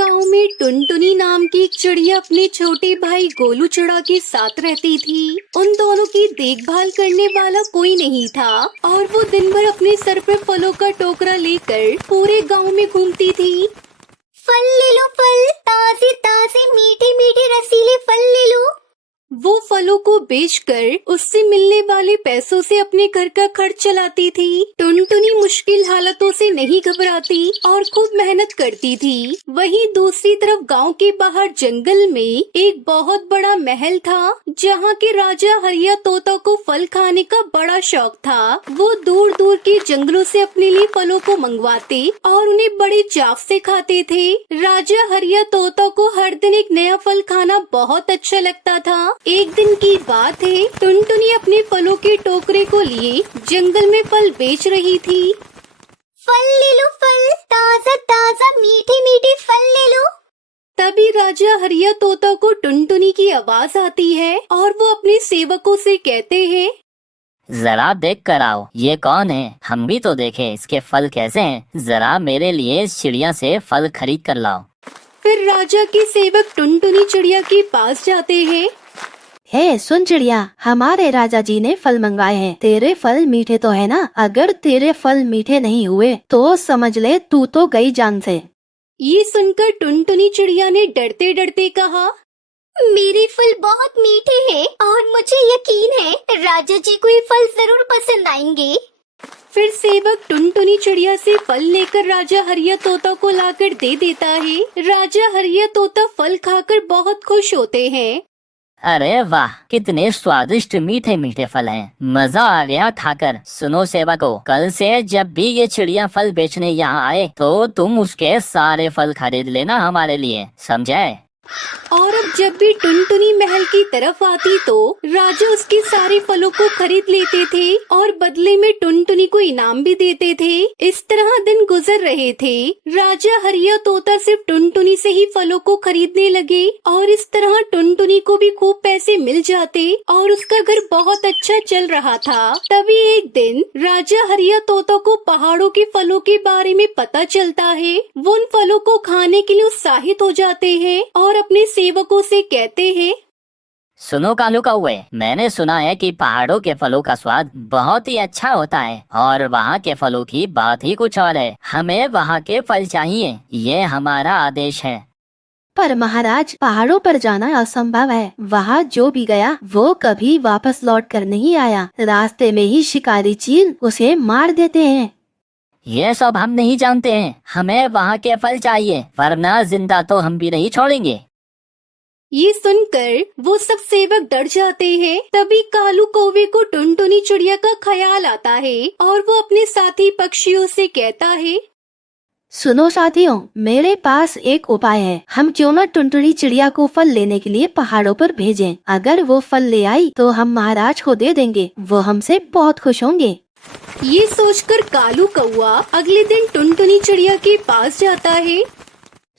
गांव में टुनटुनी नाम की एक चिड़िया अपने छोटे भाई गोलू चिड़ा के साथ रहती थी। उन दोनों की देखभाल करने वाला कोई नहीं था और वो दिन भर अपने सर पर फलों का टोकरा लेकर पूरे गांव में घूमती थी। फल ले लो, फल ताजे ताजे मीठे मीठे रसीले फल ले लो। वो फलों को बेचकर उससे मिलने वाले पैसों से अपने घर का खर्च चलाती थी। टुनटुनी मुश्किल हालातों से नहीं घबराती और खूब मेहनत करती थी। वहीं दूसरी तरफ गांव के बाहर जंगल में एक बहुत बड़ा महल था, जहां के राजा हरिया तोता को फल खाने का बड़ा शौक था। वो दूर दूर के जंगलों से अपने लिए फलों को मंगवाते और उन्हें बड़े चाव से खाते थे। राजा हरिया तोता को हर दिन एक नया फल खाना बहुत अच्छा लगता था। एक दिन की बात है, टुनटुनी अपने फलों के टोकरे को लिए जंगल में फल बेच रही थी। फल ले लो, फल ताजा ताजा मीठे मीठे फल ले लो। तभी राजा हरिया तोता को टुनटुनी की आवाज आती है और वो अपने सेवकों से कहते हैं, जरा देख कर आओ, ये कौन है? हम भी तो देखें इसके फल कैसे हैं। जरा मेरे लिए इस चिड़िया से फल खरीद कर लाओ। फिर राजा के सेवक टुनटुनी चिड़िया के पास जाते हैं। हे सुन चिड़िया, हमारे राजा जी ने फल मंगवाए हैं। तेरे फल मीठे तो है ना? अगर तेरे फल मीठे नहीं हुए तो समझ ले तू तो गई जान से। ये सुनकर टुनटुनी चिड़िया ने डरते डरते कहा, मेरे फल बहुत मीठे हैं और मुझे यकीन है राजा जी को ये फल जरूर पसंद आएंगे। फिर सेवक टुनटुनी चिड़िया से फल लेकर राजा हरिया तोता को लाकर दे देता है। राजा हरिया तोता फल खाकर बहुत खुश होते हैं। अरे वाह, कितने स्वादिष्ट मीठे मीठे फल हैं। मजा आ गया खाकर। सुनो सेवकों, कल से जब भी ये चिड़िया फल बेचने यहाँ आए तो तुम उसके सारे फल खरीद लेना हमारे लिए, समझे? और अब जब भी टुनटुनी महल की तरफ आती तो राजा उसके सारे फलों को खरीद लेते थे और बदले में टुनटुनी को इनाम भी देते थे। इस तरह दिन गुजर रहे थे। राजा हरिया तोता सिर्फ टुनटुनी से ही फलों को खरीदने लगे और इस तरह टुनटुनी को भी खूब पैसे मिल जाते और उसका घर बहुत अच्छा चल रहा था। तभी एक दिन राजा हरिया तोता को पहाड़ों के फलों के बारे में पता चलता है। वो उन फलों को खाने के लिए उत्साहित हो जाते हैं और अपने सेवकों से कहते हैं, सुनो कालू कौवे, मैंने सुना है कि पहाड़ों के फलों का स्वाद बहुत ही अच्छा होता है और वहाँ के फलों की बात ही कुछ और है। हमें वहाँ के फल चाहिए, ये हमारा आदेश है। पर महाराज, पहाड़ों पर जाना असंभव है। वहाँ जो भी गया वो कभी वापस लौट कर नहीं आया। रास्ते में ही शिकारी चील उसे मार देते हैं। ये सब हम नहीं जानते हैं। हमें वहाँ के फल चाहिए, वरना जिंदा तो हम भी नहीं छोड़ेंगे। ये सुनकर वो सब सेवक डर जाते हैं। तभी कालू कौवे को टुनटुनी चिड़िया का ख्याल आता है और वो अपने साथी पक्षियों से कहता है, सुनो साथियों, मेरे पास एक उपाय है। हम क्यों न टुनटुनी चिड़िया को फल लेने के लिए पहाड़ों पर भेजें। अगर वो फल ले आई तो हम महाराज को दे देंगे। वो हमसे बहुत खुश होंगे। ये सोचकर कालू कौवा अगले दिन टुनटुनी चिड़िया के पास जाता है।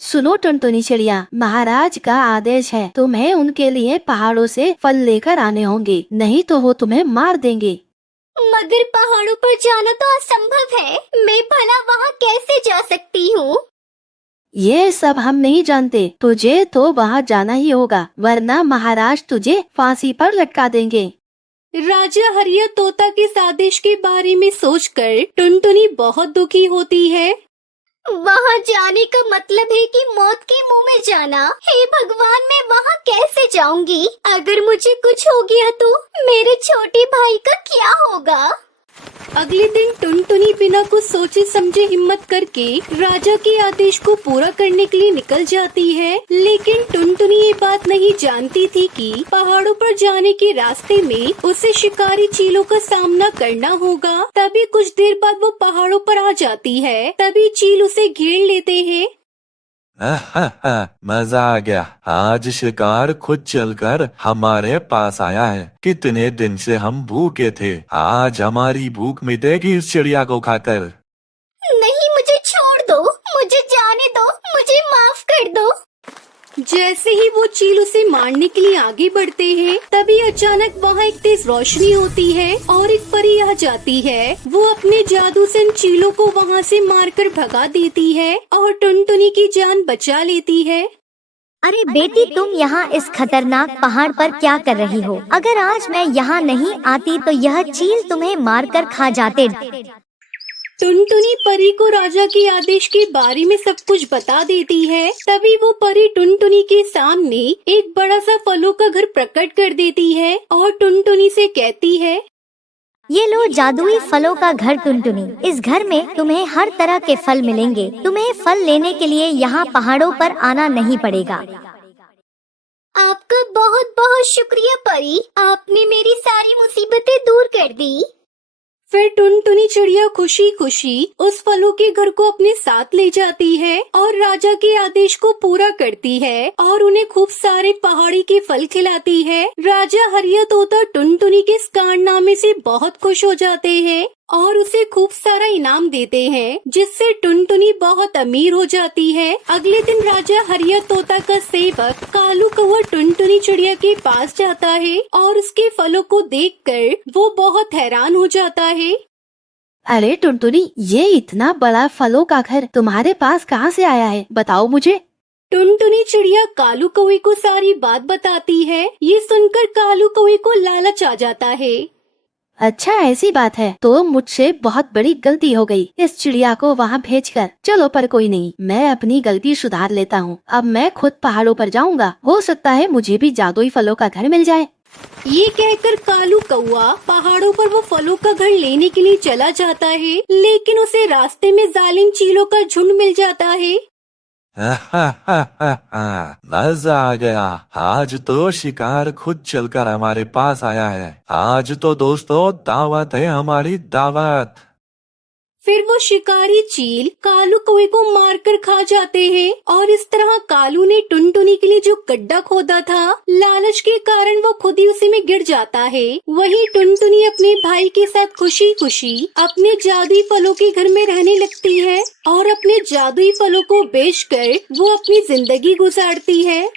सुनो टुनटुनी चिड़िया, महाराज का आदेश है, तुम्हें उनके लिए पहाड़ों से फल लेकर आने होंगे, नहीं तो वो तुम्हें मार देंगे। मगर पहाड़ों पर जाना तो असंभव है। मैं भला वहाँ कैसे जा सकती हूँ? ये सब हम नहीं जानते। तुझे तो वहाँ जाना ही होगा, वरना महाराज तुझे फांसी पर लटका देंगे। राजा हरिया तोता के इस आदेश के बारे में सोचकर टुनटुनी बहुत दुखी होती है। वहाँ जाने का मतलब है कि मौत के मुंह में जाना। हे भगवान, मैं वहाँ कैसे जाऊंगी? अगर मुझे कुछ हो गया तो मेरे छोटे भाई का क्या होगा? अगले दिन टुनटुनी बिना कुछ सोचे समझे हिम्मत करके राजा के आदेश को पूरा करने के लिए निकल जाती है। लेकिन टुनटुनी ये बात नहीं जानती थी कि पहाड़ों पर जाने के रास्ते में उसे शिकारी चीलों का सामना करना होगा। तभी कुछ देर बाद वो पहाड़ों पर आ जाती है। तभी चील उसे घेर लेते हैं। मजा आ गया। आज शिकार खुद चलकर हमारे पास आया है। कितने दिन से हम भूखे थे, आज हमारी भूख मिटेगी इस चिड़िया को खाकर। नहीं, मुझे छोड़ दो, मुझे जाने दो, मुझे माफ कर दो। जैसे ही वो चील उसे मारने के लिए आगे बढ़ते हैं, तभी अचानक वहाँ एक तेज रोशनी होती है और एक परी आ जाती है। वो अपने जादू से इन चीलों को वहाँ से मारकर भगा देती है और टुनटुनी की जान बचा लेती है। अरे बेटी, तुम यहाँ इस खतरनाक पहाड़ पर क्या कर रही हो? अगर आज मैं यहाँ नहीं आती तो यह चील तुम्हें मारकर खा जाते। टुनटुनी परी को राजा के आदेश के बारे में सब कुछ बता देती है। तभी वो परी टुनटुनी के सामने एक बड़ा सा फलों का घर प्रकट कर देती है और टुनटुनी से कहती है, ये लो जादुई फलों का घर टुनटुनी। इस घर में तुम्हें हर तरह के फल मिलेंगे। तुम्हें फल लेने के लिए यहाँ पहाड़ों पर आना नहीं पड़ेगा। आपका बहुत बहुत शुक्रिया परी, आपने मेरी सारी मुसीबतें दूर कर दी। फिर टुनटुनी चिड़िया खुशी खुशी उस फलों के घर को अपने साथ ले जाती है और राजा के आदेश को पूरा करती है और उन्हें खूब सारे पहाड़ी के फल खिलाती है। राजा हरिया तोता टुनटुनी के इस कारनामे से बहुत खुश हो जाते हैं और उसे खूब सारा इनाम देते हैं, जिससे टुनटुनी बहुत अमीर हो जाती है। अगले दिन राजा हरिया तोता का सेवक कालू कौवा टुनटुनी चिड़िया के पास जाता है और उसके फलों को देखकर वो बहुत हैरान हो जाता है। अरे टुनटुनी, ये इतना बड़ा फलों का घर तुम्हारे पास कहाँ से आया है? बताओ मुझे। टुनटुनी चिड़िया कालू कौवे को सारी बात बताती है। ये सुनकर कालू कौवे को लालच आ जाता है। अच्छा, ऐसी बात है तो मुझसे बहुत बड़ी गलती हो गई इस चिड़िया को वहाँ भेजकर। चलो पर कोई नहीं, मैं अपनी गलती सुधार लेता हूँ। अब मैं खुद पहाड़ों पर जाऊँगा, हो सकता है मुझे भी जादुई फलों का घर मिल जाए। ये कहकर कालू कौवा पहाड़ों पर वो फलों का घर लेने के लिए चला जाता है, लेकिन उसे रास्ते में जालिम चीलों का झुंड मिल जाता है। मजा आ गया। आज तो शिकार खुद चलकर हमारे पास आया है। आज तो दोस्तों दावत है, हमारी दावत। फिर वो शिकारी चील कालू कौवे को मारकर खा जाते हैं और इस तरह कालू ने टुनटुनी के लिए जो गड्ढा खोदा था, लालच के कारण वो खुद ही उसी में गिर जाता है। वहीं टुनटुनी अपने भाई के साथ खुशी खुशी अपने जादुई फलों के घर में रहने लगती है और अपने जादुई फलों को बेचकर वो अपनी जिंदगी गुजारती है।